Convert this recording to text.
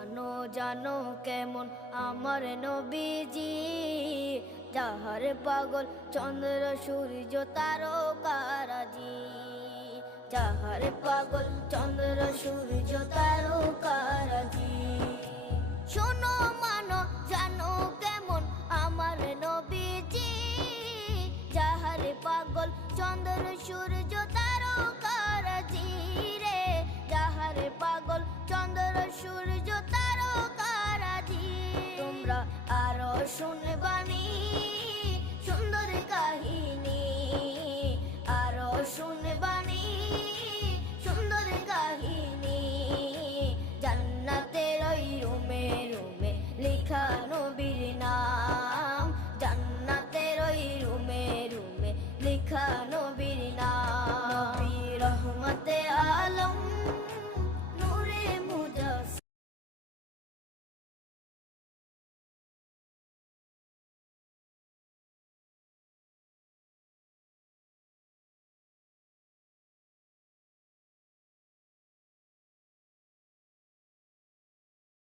জানো জানো কেমন আমার নবীজি, যাহার পাগল চন্দ্র সূর্য তারকারাজি। যাহার পাগল চন্দ্র সূর্য তারকারাজি। শোনো মানো জানো কেমন আমার নবীজি, যাহার পাগল চন্দ্র সূর্য তারকারাজি রে। যাহার পাগল চন্দ্র সূর্য তারকারাজি। তোমরা আরো শুনে